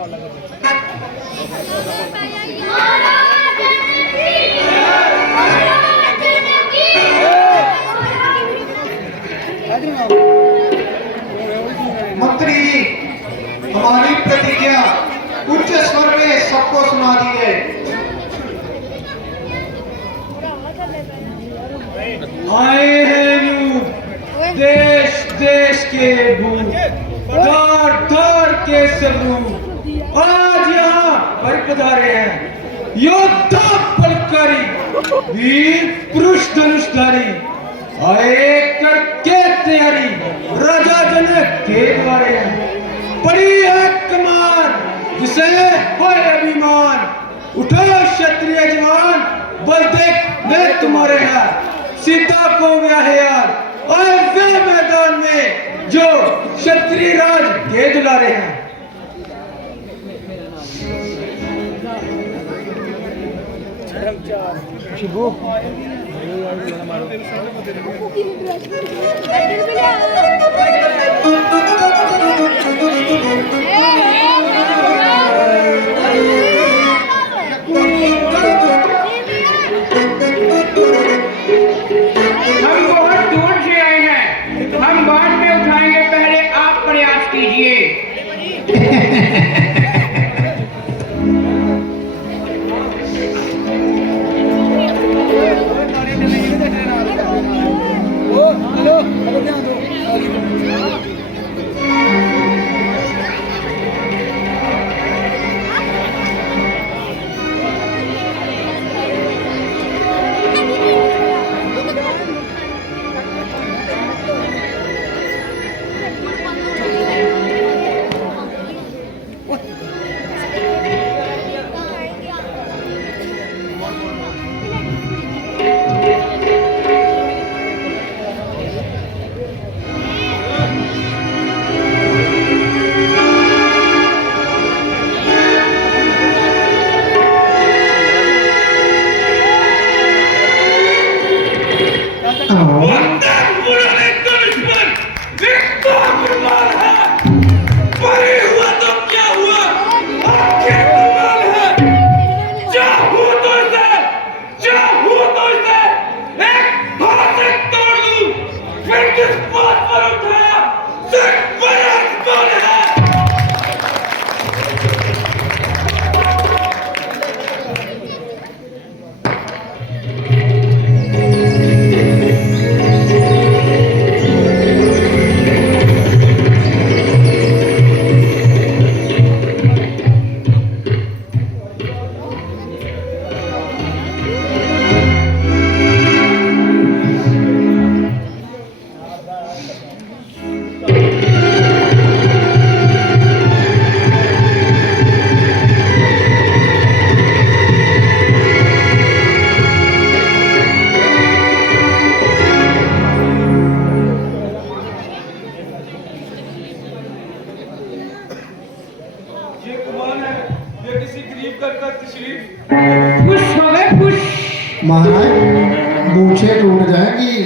मंत्री जी, हमारी प्रतिज्ञा उच्च स्वर में सबको सुना दी है। आए हैं यूं देश देश के भूत, धार धार के सबूत आज यहाँ पर पधारे हैं। योद्धा बलकारी वीर पुरुष धनुषधारी आए करके तैयारी राजा जनक के द्वारे हैं। पड़ी है कमान जिसे होए अभिमान, उठो क्षत्रिय जवान बल देख मैं तुम्हारे हैं। सीता को ब्याहे यार और वे मैदान में जो क्षत्रिय राज के दुलारे हैं। महाराज मूछें टूट जाएंगी।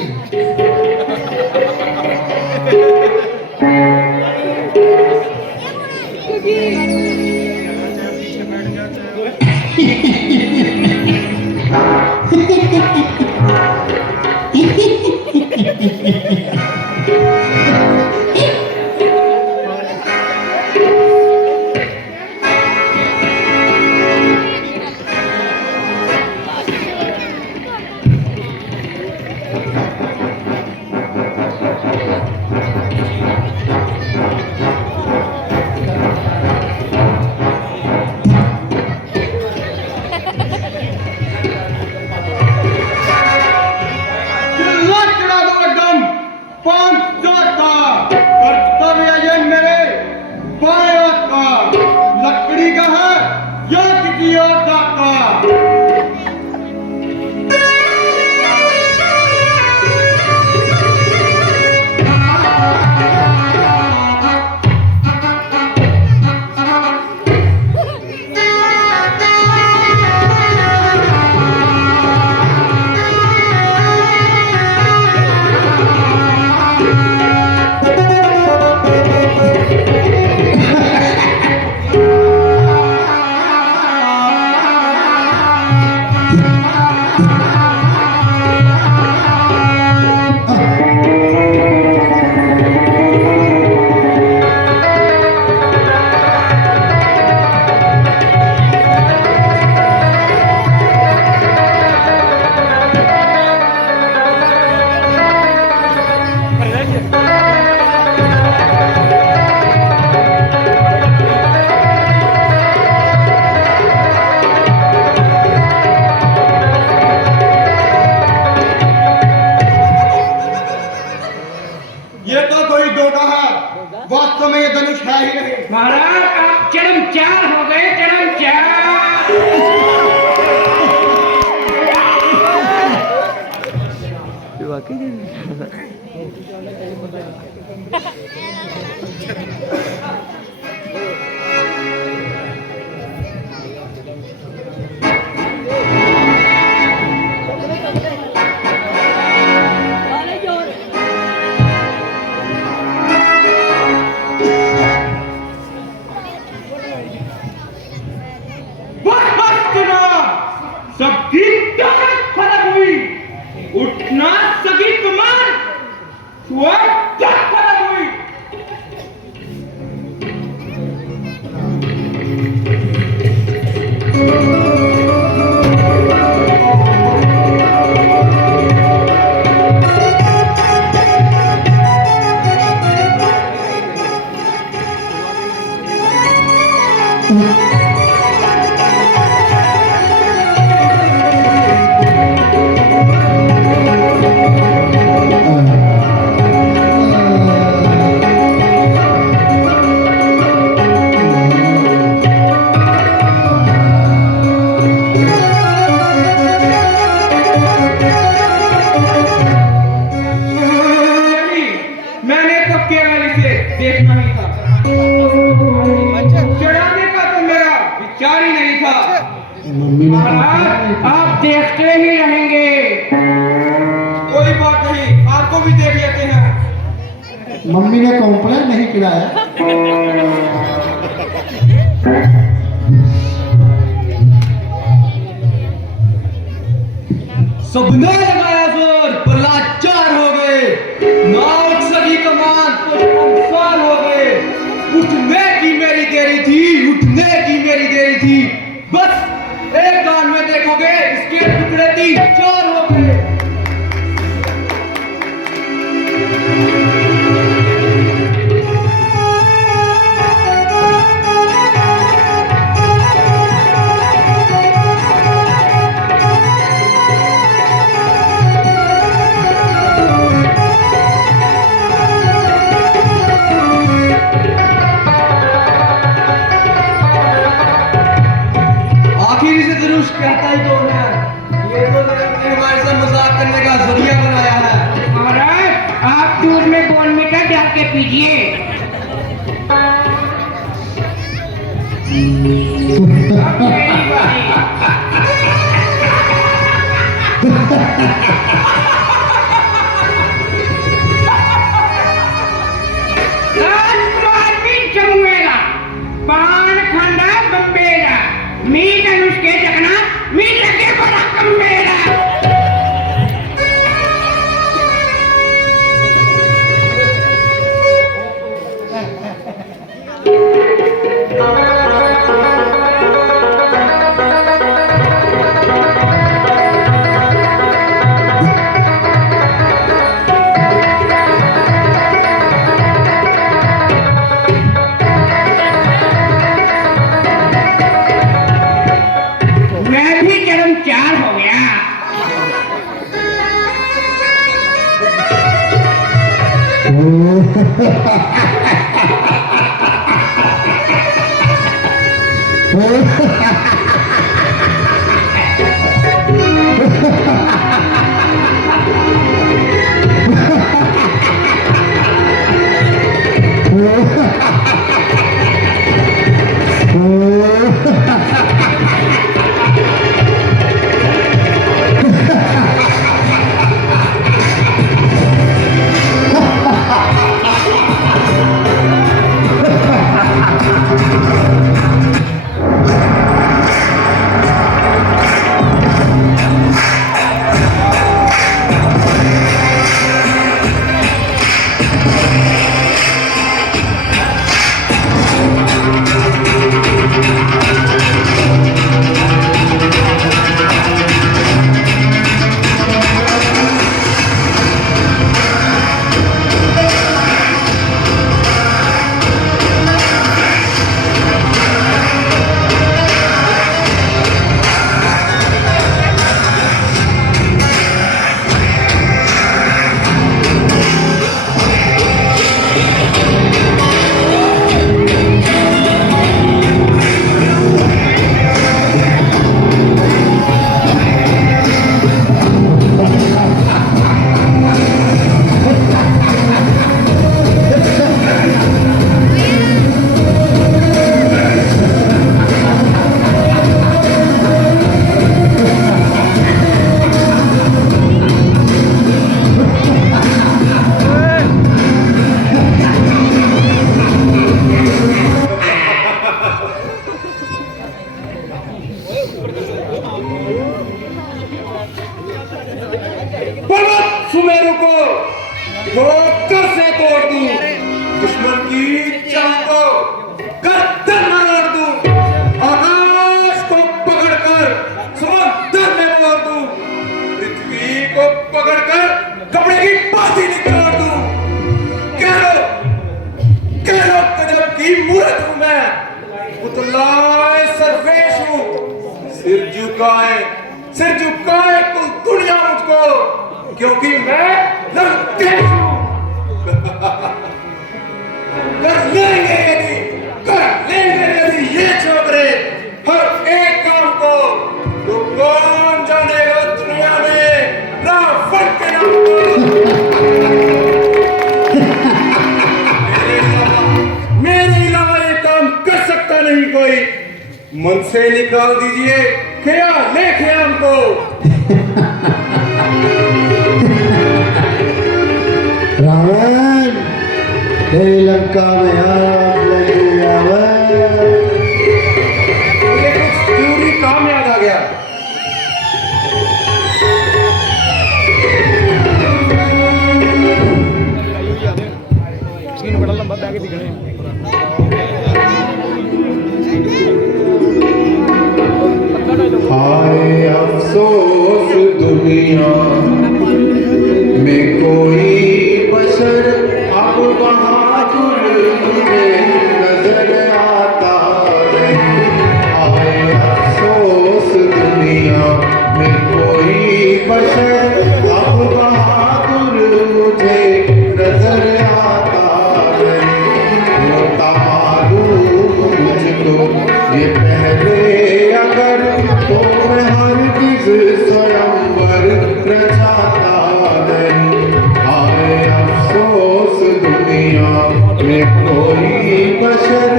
ना सगी कमान वो क्या खराब हुई। मैंने तो केवल इसे देखना ही था, चढ़ाने का तो मेरा विचार ही नहीं था। मम्मी ने आप देखते ही रहेंगे। कोई बात नहीं, आपको भी देख लेते हैं। मम्मी ने कॉम्प्लेन नहीं किया। सबने लगाया जोर, पर लाचार हो गए। नाव सभी कमान तो शर्मसार हो गए। उठने की मेरी देरी थी, उठने की मेरी देरी थी। बस एक गान में देखोगे इसके टुकड़े 3-4 हो गए। आखिर इसे धनुष कहता ही कौन है? ये तो ने हमारे से मजाक करने का जरिया बनाया है। महाराज आप दूध में बॉर्नविटा डाल के पीजिए। अब मेरी बारी। राजकुमार भी जमुएला, पान खंडा बम्बेला, मीट अनुष्के जगना, मीट लगे बड़ा कम्बेला। मैं भी जन्म 4 हो गया। पुतलाए सर्वेशु, सिर झुकाए कुल दुनिया मुझको, क्योंकि मैं लंकेश हूं। कर लेंगे यदि ये छोकरे हर एक काम को, तो कौन जानेगा दुनिया में रावण के नाम को। मेरे अलावा ये काम कर सकता नहीं कोई, मन से निकाल दीजिए ख्याल ले ख्याल को। रावण, तेरी लंका में आग लगी रावण। मुझे कुछ जरूरी काम याद आ गया। स्क्रीन बड़ा लंबा बैग दिखने हाय अफसोस दुनिया में कोई बशर अब बहादुर मुझे नजर आता नहीं। हाय अफसोस दुनिया में कोई बशर अब बहादुर मुझे नजर आता नहीं। होता मालूम मुझको ये पहले अगर, तो मैं हरगिज़ स्वयंवर रचाता नहीं। हाय अफसोस दुनिया में कोई बशर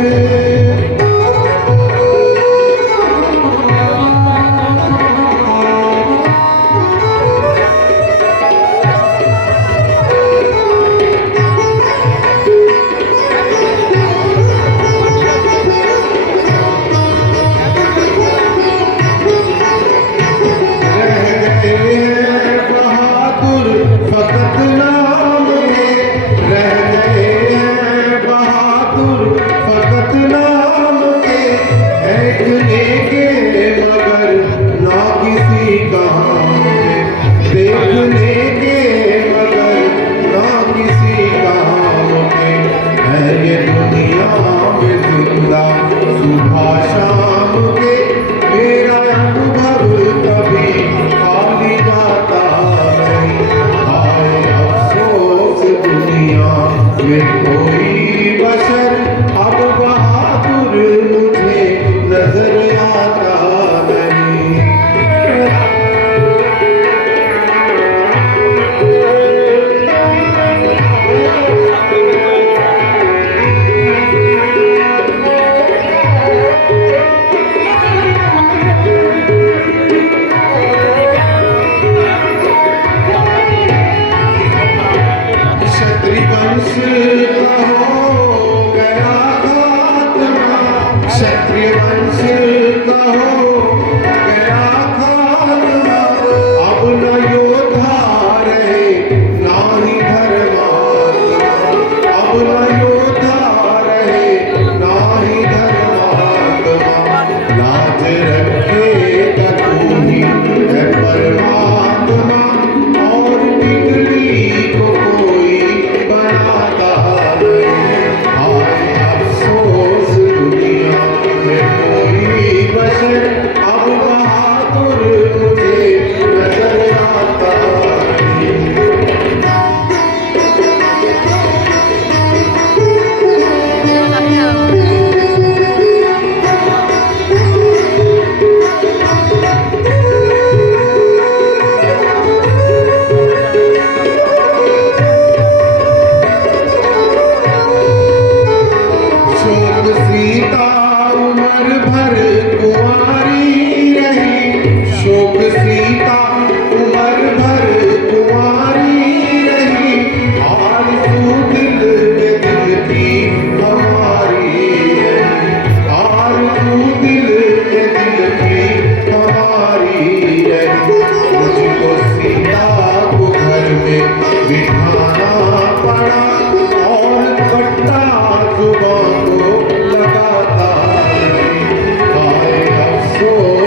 Oh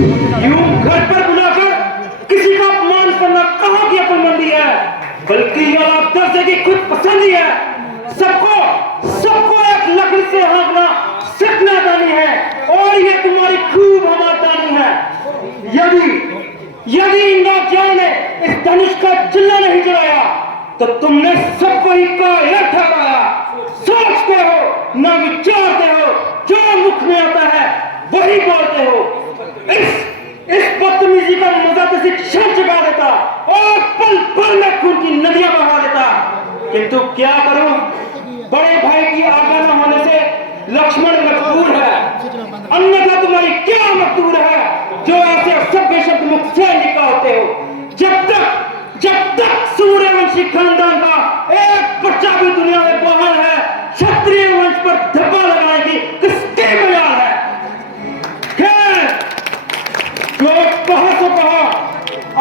यूं घर पर बुलाकर किसी का अपमान करना कहाँ की अक्लमंदी है, बल्कि यह दर्जे की खुद पसंदी है। सबको एक लकड़ी से हाँकना सीखना दानी है, और ये तुम्हारी खूब हमादानी है। यदि इन नौजवानों ने इस धनुष का चिल्ला नहीं चढ़ाया तो तुमने सबको ही कायर ठहराया। सोचते हो ना विचारते हो, जो मुख में आता है वही बोलते हो। इस बदतमीजी का मजा तो शिक्षण चुका देता और पल पल में खून की नदियां बहा देता, किंतु क्या करूं, बड़े भाई की आज्ञा न होने से लक्ष्मण मजबूर है, अन्यथा तुम्हारी क्या मजबूर है जो ऐसे सभ्य शब्द मुख से निकालते हो। जब तक सूर्यवंशी खानदान का एक बच्चा भी दुनिया में बहाल है, क्षत्रिय वंश पर धब्बा लगाने की किसके मजाल है। खैर, जो कहा तो कहा,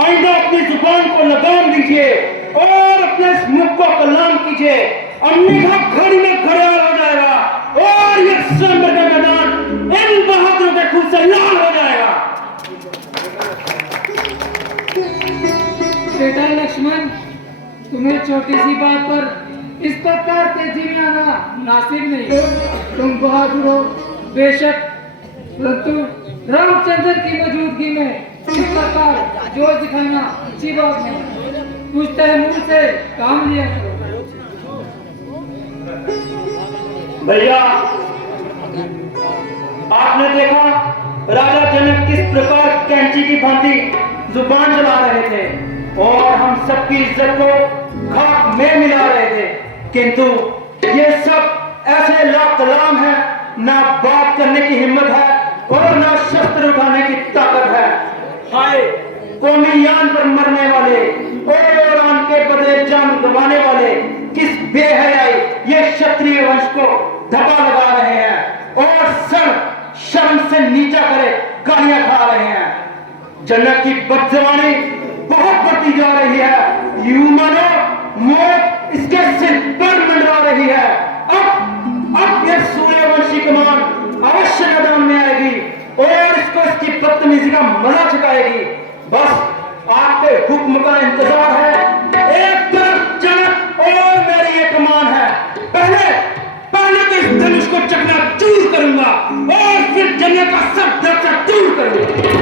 आइंदा अपनी जुबान को लगाम दीजिए और अपने इस मुख को कलाम कीजिए, अन्यथा घड़ी में घड़ियाल हो जाएगा और ये स्वयंवर का मैदान इन बहादुरों के खून से लाल हो जाएगा। बेटा लक्ष्मण, तुम्हें छोटी सी बात पर इस प्रकार तेजी में आना मुनासिब नहीं। तुम बहादुर हो बेशक, परंतु रामचंद्र की मौजूदगी में इस प्रकार जोश दिखाना अच्छी बात नहीं। कुछ तहमुल से काम लिया करो। भैया, आपने देखा राजा जनक किस प्रकार कैंची की भांति जुबान चला रहे थे और हम सबकी इज्जत को खाक में मिला रहे थे, किंतु ये सब ऐसे लाकलाम है, ना बात करने की हिम्मत है और ना शस्त्र उठाने की ताकत है। हाय, कौमी यान पर मरने वाले और आन के बदले जान गंवाने वाले किस बेहयाई ये क्षत्रिय वंश को धब्बा लगा रहे हैं और शर्म से नीचा करे गालियां खा रहे हैं। जनक की बदजबानी बहुत बढ़ती जा रही है, यूं मानो मौत इसके सिर पर मंडरा रही है। अब यह सूर्यवंशी कमान अवश्य मैदान में आएगी और इसको इसकी बदतमीजी का मजा चुकाएगी। बस आपके हुक्म का इंतजार है। एक तरफ जनक और मेरी ये कमान है। पहले तो इस धनुष को चकनाचूर करूंगा और फिर जनक का सब दर्द से दूर करूंगा।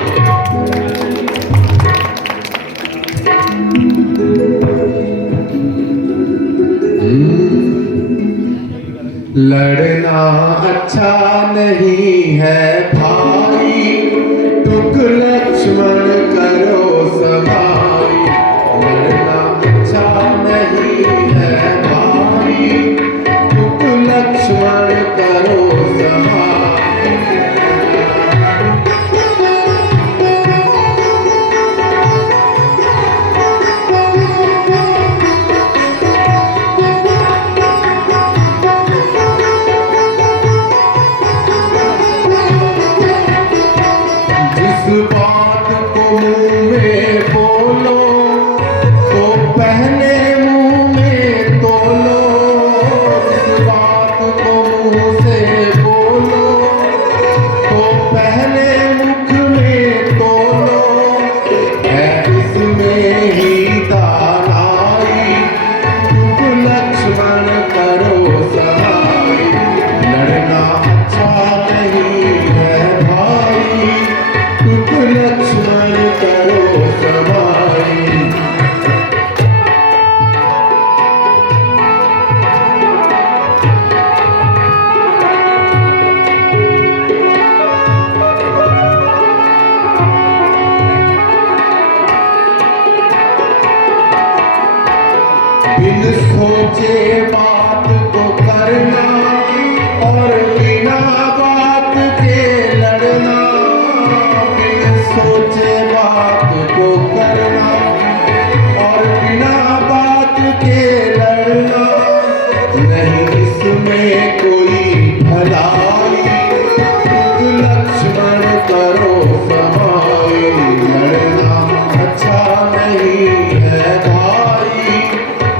लड़ना अच्छा नहीं है भाई, टुक लक्ष्मण करो समाई। लड़ना अच्छा नहीं है भाई, टुक लक्ष्मण करो समाई। बात को मुंह में बोलो तो पहले मुंह में तोलो। इस बात को मुंह से बोलो तो पहले मुख में तोलो। है इसमें ही दानाई, टुक लक्ष्मण करो समाई। लड़ना अच्छा नहीं है भाई, टुक लक्ष्मण करो समाई। बिन सोचे बात को करना और बिना बात के लड़ना। बिन सोचे बात को करना और बिना बात के लड़ना। नहीं इसमें कोई भलाई, टुक लक्ष्मण करो समाई। लड़ना अच्छा नहीं है भाई,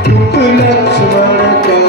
टुक लक्ष्मण करो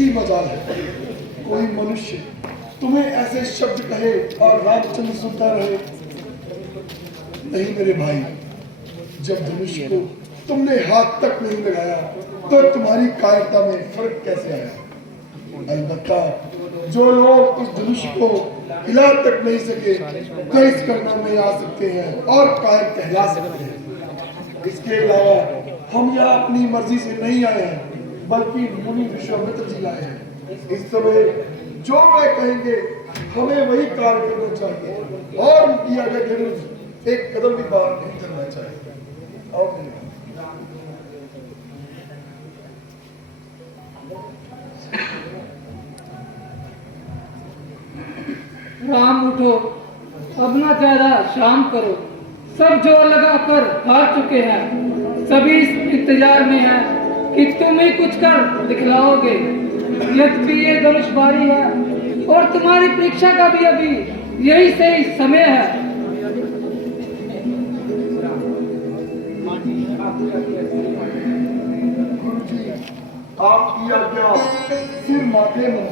किसकी मजाल है? कोई मनुष्य तुम्हें ऐसे शब्द कहे और रामचंद्र सुनता रहे? नहीं मेरे भाई, जब धनुष को तुमने हाथ तक नहीं लगाया तो तुम्हारी कायरता में फर्क कैसे आया? अलबत्ता जो लोग उस धनुष को हिला तक नहीं सके तो इस करना में आ सकते हैं और कायर कहला सकते हैं। इसके अलावा हम यहाँ अपनी मर्जी से नहीं आए हैं, बल्कि मुनि विश्वामित्र जी लाए हैं। इस समय जो वे कहेंगे हमें वही कार्य करना चाहिए और उनकी आज्ञा के विरुद्ध एक कदम भी बाहर नहीं करना चाहिए। और राम उठो, अब ना ज्यादा शाम करो। सब जोर लगाकर हार चुके हैं। सभी इस इंतजार में हैं कि तुम ही कुछ कर दिखलाओगे। यद्यपि ये धनुषबारी है और तुम्हारी परीक्षा का भी अभी यही सही समय है। आपकी आज्ञा सिर माथे में।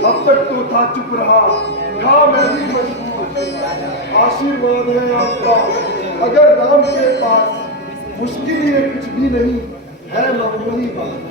अब तक तो था चुप रहा, था मैं भी मजबूर। आशीर्वाद है आपका, अगर राम के पास मुश्किल ये कुछ भी नहीं है, मामूली बात।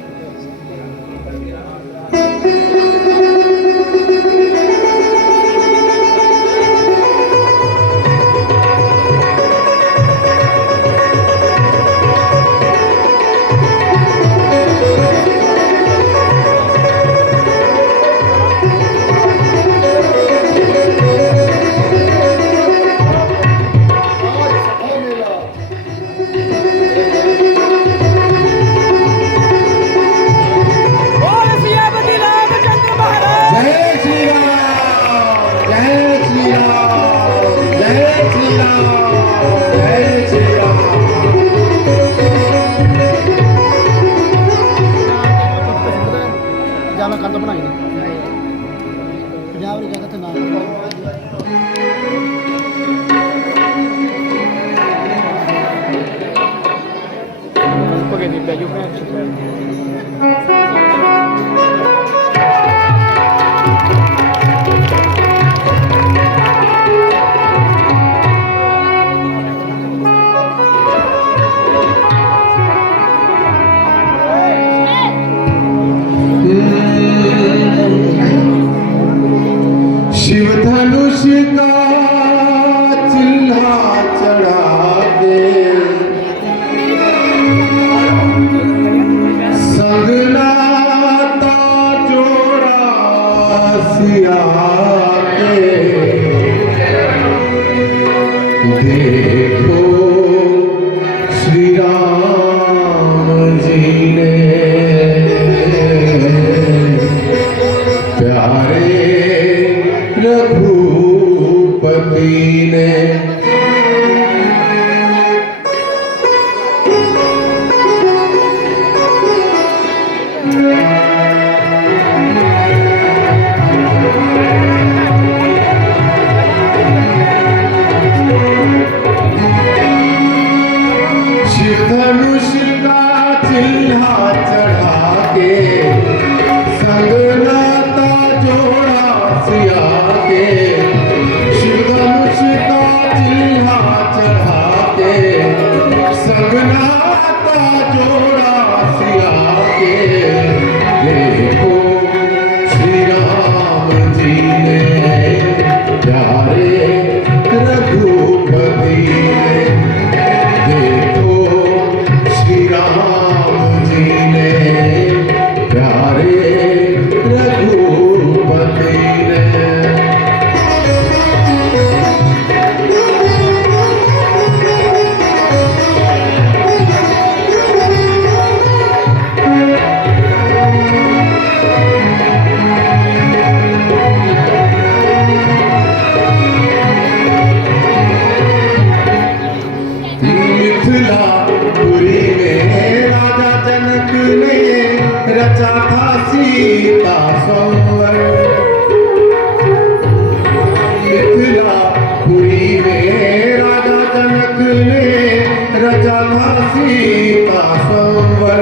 रचा था सीता संवर,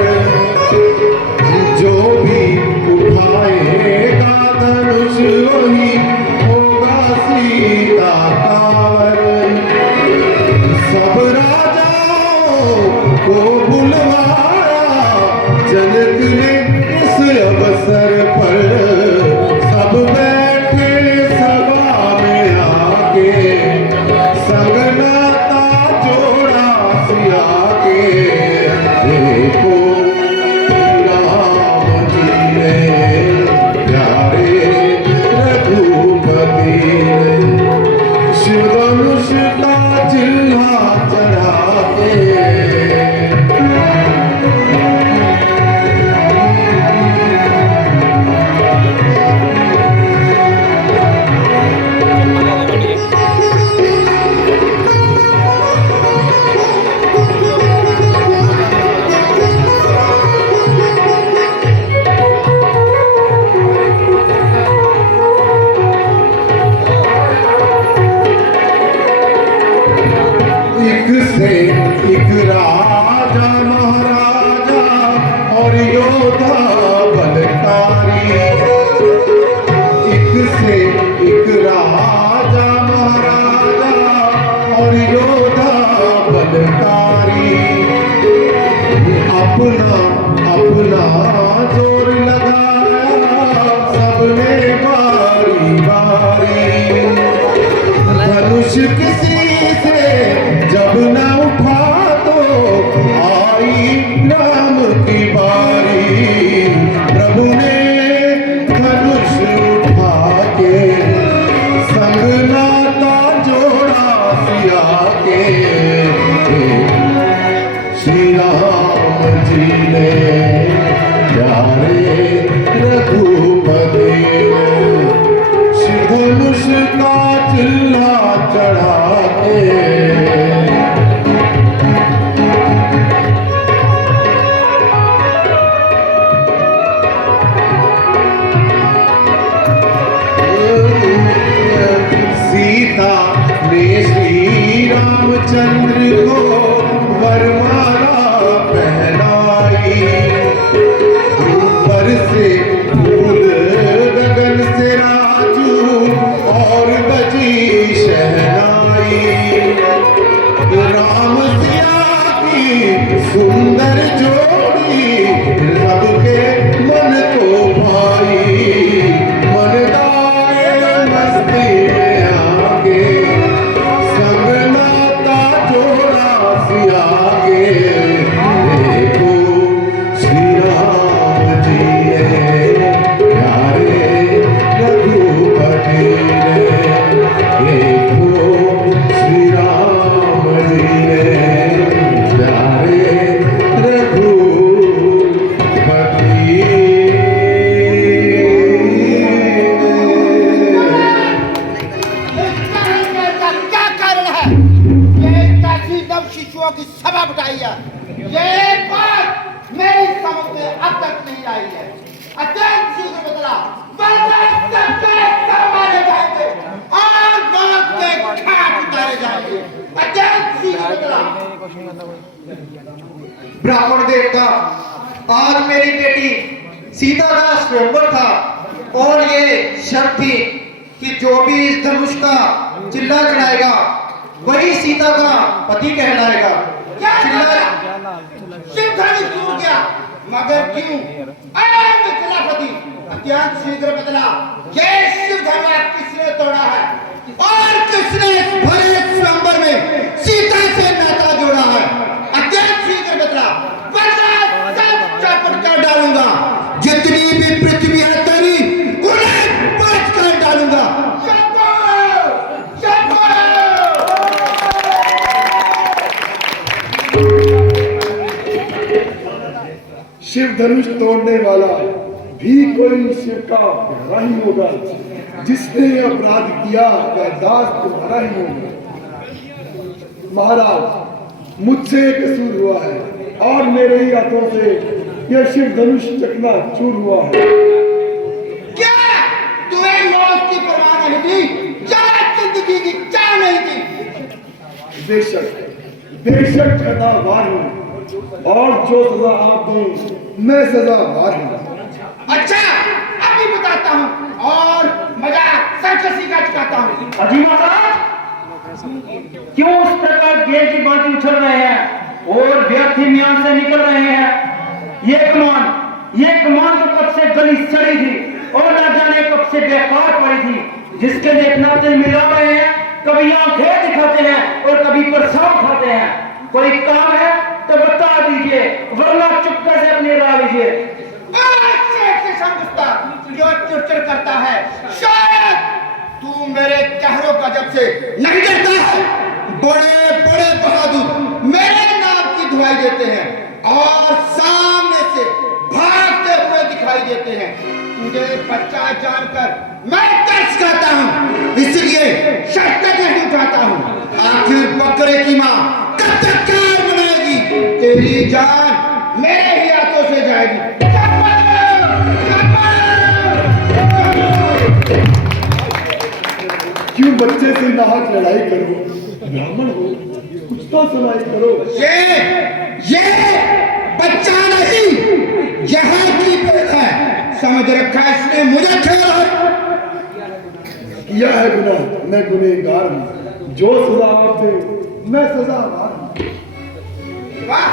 जो भी वही होगा सीता का वर। सब राजाओं को बुलवाया जनक ने इस अवसर पर। सब बैठे सभा में आके संग नाता जोड़ा सिया के। देखो राम जी ने प्यारे रघुपति ने शिव धनुष का चिल्ला चढ़ा के। एक से एक राजा महाराजा और योद्धा बलकारी। एक से एक राजा महाराजा और योद्धा बलकारी। अपना अपना जोर लगाया सबने बारी बारी। धनुष किसी से जब न उठा तो आई राम की बारी। प्रभु ने धनुष उठा के संग नाता जोड़ा सिया के। श्री राम जी ने प्यारे रघुपति ने धनुष का चिल्ला चढ़ा के। सीता ने श्री रामचंद्र को वरमाला पहनाई। ऊपर से फूल गगन से राजू और बजी शहनाई। राम सिया की सुंदर जोड़ी सबके मन को भाई। मन गाए मस्ती में आगे संग नाता जोड़ा सिया के। देखो श्री राम जी ने प्यारे रघुपति ने। देखो श्री राम जी ने प्यारे रघुपति ने। क्या कारण है? ये कैसी नव शिशुओं की सभा बुलाई है? ये बात मेरी समझ में अब तक नहीं आई है। अत्यंत शीघ्र बदला वरना सबके सब मारे जाएंगे और मौत के घाट उतारे जाएंगे। अत्यंत शीघ्र बदला। ब्राह्मण देवता, आज मेरी बेटी सीता का स्वयंवर था और ये शर्त थी कि जो भी इस धनुष का चिल्ला चढ़ाएगा वही सीता का पति कहलाएगा। शिव धनुष टूट गया, मगर क्यों? मिथिलापति, अत्यंत शीघ्र बदला। ये शिव धनुष किसने तोड़ा है और किसने इस भरे स्वयंवर में सीता से नाता जोड़ा है? अत्यंत शीघ्र बदला, वरना सब चौपट कर डालूंगा। जितनी भी पृथ्वी है तेरी उन्हें पाँच कर डालूंगा। शिव धनुष तोड़ने वाला भी कोई शिव का प्यारा ही होगा। जिसने अपराध किया वह दास तुम्हारा ही होगा। महाराज, मुझसे कसूर हुआ है और मेरे ही हाथों से यह शिव धनुष चकना चूर हुआ है। क्या तुम्हें मौत की परवाह नहीं थी? क्या जिंदगी की चाह नहीं थी? बेशक सजावार हूँ और जो सजा आप दो मैं सजावार हूँ। अच्छा, अभी बताता हूँ। और का चुकाता हूँ। अजी महाराज, क्यों उस प्रकार गेर की बातें उछल रहे हैं और व्यर्थी म्यान से निकल रहे हैं? ये कमान तो कब से गली सड़ी थी और ना जाने कब से बेकार पड़ी थी, जिसके लिए इतना दिल मिला रहे हैं। कभी आंखें दिखाते हैं और कभी प्रसाद खाते हैं। कोई काम है तो बता दीजिए, वरना चुपके से अपनी राह लीजिए। क्यों चिड़चिड़ करता है? शायद तू मेरे कहरों का जब से नहीं डरता है। बड़े बड़े बहादुर मेरे नाम की दुहाई देते हैं और सामने से भागते हुए दिखाई देते हैं। तुझे बच्चा जानकर मैं तरस खाता हूँ, इसलिए शर्त नहीं उठाता हूँ। आखिर बकरे की माँ कब तक कार बनाएगी? तेरी जान मेरे ही हाथों से जाएगी। क्यों बच्चे से नाहक लड़ाई करो? ब्राह्मण हो, कुछ तो सुनाई करो। ये बच्चा नहीं, यहाँ की पेड़ है। समझ रखा है इसने मुझे खेला किया है गुनाह, मैं गुनहगार हूँ। जो सजा आप दे मैं सजावार हूँ। वाह,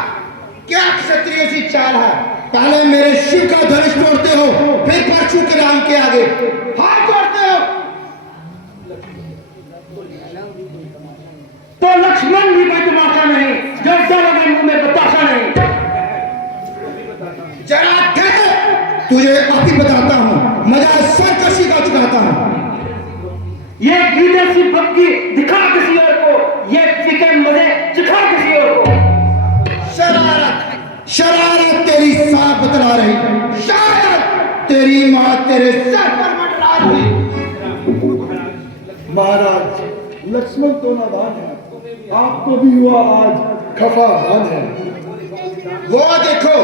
क्या क्षत्रिय सी चाल है। पहले मेरे शिव का धनुष तोड़ते हो, फिर परशु के नाम के आगे हाथ जोड़ते हो। तो लक्ष्मण भी कोई तमाशा नहीं, जैसा लगे मुंह में बताशा नहीं। जरा ठहर, तुझे अभी बताता हूँ, मजा सरकशी का चुकाता हूँ। ये गीदड़ सी भक्ति दिखा किसी और को, ये फिक्र मजे चिखा किसी और को। शरारत तेरी साफ बतला रही, शायद तेरी माँ तेरे सर पर मंडरा रही। महाराज, लक्ष्मण तो नादान है, आपको भी हुआ आज खफा हान है। वो देखो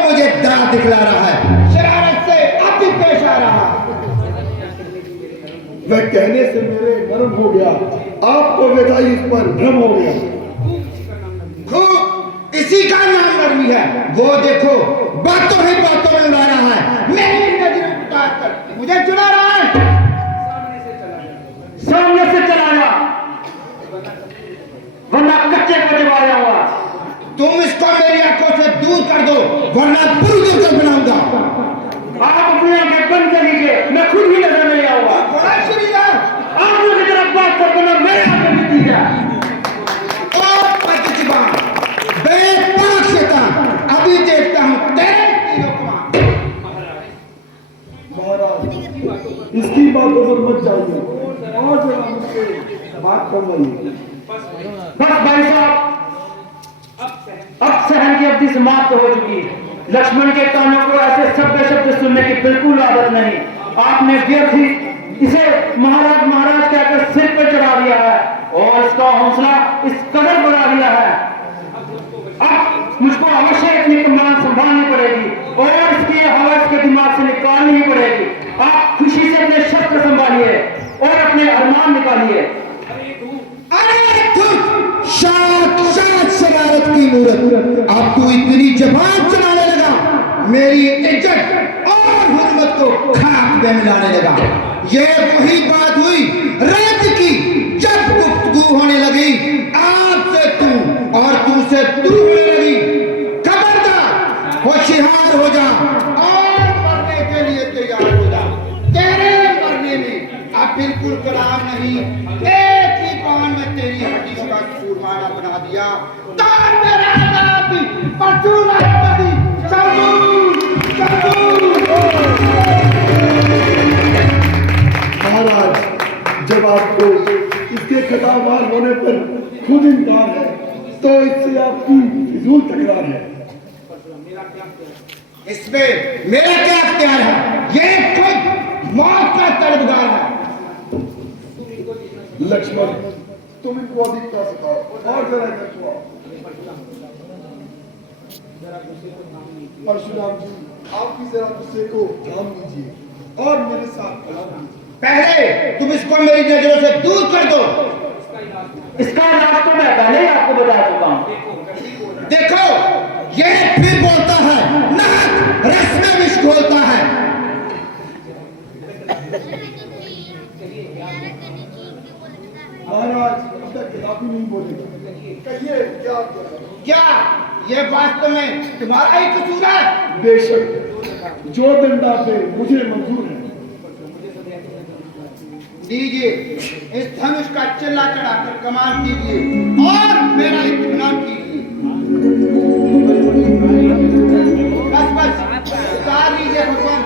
मुझे दांत दिखला रहा है। शरारत से अब भी पेश आ रहा। वह कहने से मेरे नरम हो गया, आपको वेदाई इस पर भ्रम हो गया। खूब, इसी का नाम नरमी है। वो देखो बातों ही बातों में उड़ा रहा है, मेरी नजरें उतार कर मुझे चुरा रहा है। सामने से चला जा, वरना कच्चे को जमा जाऊंगा। तुम इसको मेरी आंखों से दूर कर दो, वरना पूरी दूर कर बनाऊंगा। आप अपनी आंखें बंद कर लीजिए, मैं खुद ही नजर नहीं आऊंगा। बड़ा श्रीराम, आप लोग की तरफ बात करके ना मेरे आंखें में दी जाए। और पतिजुबान, बेपाक शैतान, अभी देखता हूँ तेरे तीनों को। महाराज, इसकी बातों पर मत जाइए और जरा मुझसे बात करवाइए। बस भाई साहब, अब सहन की अवधि समाप्त हो चुकी है। लक्ष्मण के कानों को ऐसे शब्द सुनने की बिल्कुल आदत नहीं। आपने व्यर्थी इसे महाराज कहकर सिर पर चढ़ा दिया है और इसका हौसला इस कदर बढ़ा दिया है। अब मुझको अवश्य अपनी कमान संभालनी पड़ेगी और इसकी हवा इसके दिमाग से निकालनी ही पड़ेगी। आप खुशी से अपने शस्त्र संभालिए और अपने अरमान निकालिए। अरे धुत, साक्षात शरारत की मूरत। अब तू इतनी जबान चलाने लगा, मेरी इज्जत और हुर्मत को खाक में मिलाने लगा। ये वही बात हुई रात की, जब गुफ्तगू होने लगी आपसे तू और तू से तू होने लगी। खबरदार, होशियार हो जा और मरने के लिए तैयार हो जा। तेरे मरने में अब बिल्कुल कलाम नहीं, एक ही बाण में तेरी हड्डियों का चूरमारा बना दिया। तार मेरा नाम भी परचून नहीं, महाराज, जब आपको इसके खतावार होने पर खुद इनकार है, तो इससे आपकी फिजूल तकरार है। इसमें मेरा क्या अख्तियार है? ये खुद मौत का तलबगार है। लक्ष्मण, तुम इनको अधिक का सिखाओ और जरा इधर छुआओ। परशुराम जी, आप भी जरा गुस्से को थाम लीजिए और मेरे साथ कलाम कीजिए। पहले तुम इसको मेरी नजरों से दूर कर दो। इसका इलाज तो मैं पहले ही आपको बता चुका हूं। देखो, ये फिर बोलता है, नाक रस में विष घोलता है। भी नहीं बोलेगा। कहिए क्या क्या? क्या ये वास्तव में तुम्हारा ही कसूर है? बेशक जो दंडा पे मुझे मंजूर है। दीजिए इस धनुष का चिल्ला चढ़ाकर कमान कीजिए और मेरा इत्मीनान कीजिए। बस उतार लीजिए भगवान,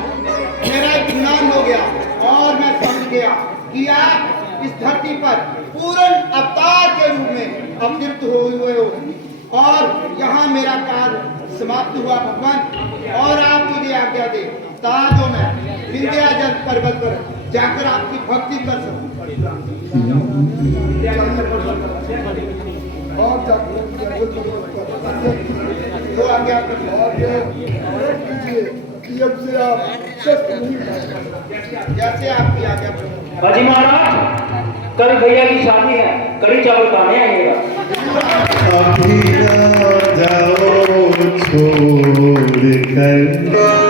मेरा इत्मीनान हो गया और मैं समझ गया कि आप इस धरती पर पूर्ण अवतार के रूप में अवतरित हुए हो और यहाँ मेरा कार्य समाप्त हुआ भगवान। और आप मुझे आज्ञा दे ताकि मैं विंध्याचल पर्वत पर जाकर आपकी भक्ति कर सकूं। और जाकर तो आज्ञा कर कि अब से आप शस्त्र नहीं उठाएंगे। जैसे आपकी आज्ञा पर। हाजी महाराज, कल भैया की शादी है, कड़ी चावल खाने आइएगा। अभी ना जाओ छोड़ कर